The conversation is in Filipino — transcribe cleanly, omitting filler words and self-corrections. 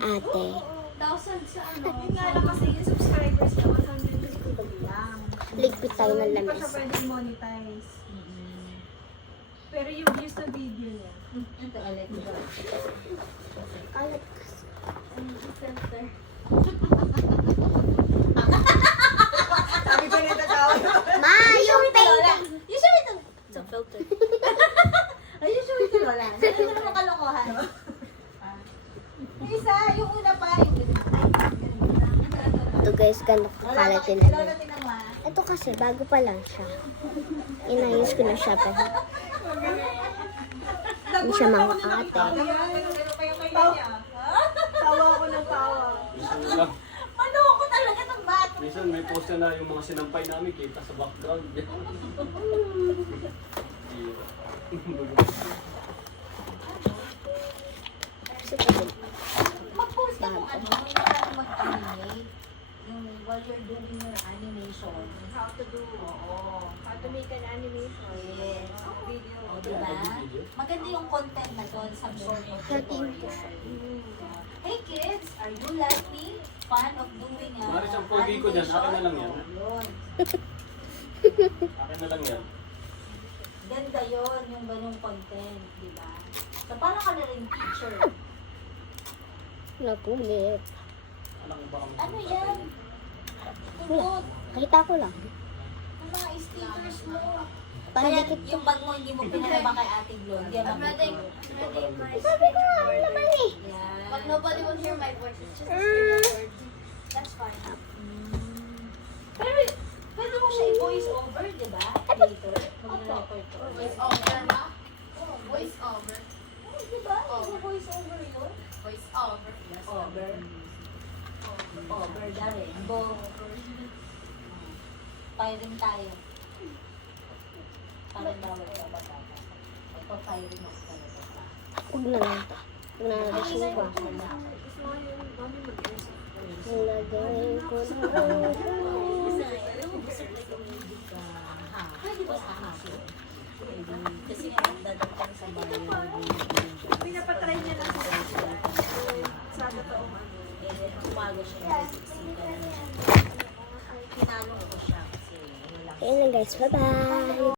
ate. 1,000 sa ano. Yun nga lang kasi yung subscribers niya, 150 lang. Ligpit tayo ng Hindi pa lamis. siya pwedeng monetize. Pero yung views ng video niya. Ito, alay ko ba? Kalat. Filter. Sabi ko nito tao. Ma, yung painting. You show it to... It's a filter. Ay, you show it to Lola. Saan ko naman kalokohan? Yung isa, yung una pa. Ito guys, gano'n kakalat din Lola, namin. tinan mo. Ito kasi, bago pa lang siya. Inayos ko na siya pa. Hindi siya mga ate. Tawa ako ng tawa. Minsan lang. Manoko talaga ng bata. Minsan may poster na yung mga sinampay namin kita sa background. Mag-post ka kung ano, yung paano mag-animate. Yung while you're doing your animation. How to do. Oo. How to make an animation. Yes. Video. O, diba? Maganda yung content na doon sa short of the Hey kids, are you like me? Fan of doing Mari siyang pogi ko dyan, akin na lang yan. Yun. Akin na lang yan. Ganda yun, yung ganyung content, di ba? So, parang ka na rin teacher. Nakulit. Alam ko ba kung Ano yan? Tungkot. Kita ko lang. Ang mga stickers mo. Kaya Pandikit ko. yung bag mo hindi mo pinalabang kay Ate Glo. Hindi yan Ready mapupulot. my Sabi ko nga, ano naman eh. Yan. But nobody will hear my voice. It's just a word. That's fine. Pero, pwede mo siya i-voice over, di ba? Later. Mag-record ko. Voice over na? Voice over. Oh, di ba? I-voice over yun. Voice over. Over. Over na rin. Firing tayo. Parang bawal ka ba talaga? Magpa-firing ako talaga pa. Huwag na lang ito. Huwag na lang ito pa. Nilagay ko na. Pwede ba sa akin? Kasi nga nagdadagdag sa bayan. Pinapatry niya lang sa totoong ano. Umago siya yung siksika niya. Pinalo ko siya kasi wala. Ayan lang guys, bye-bye.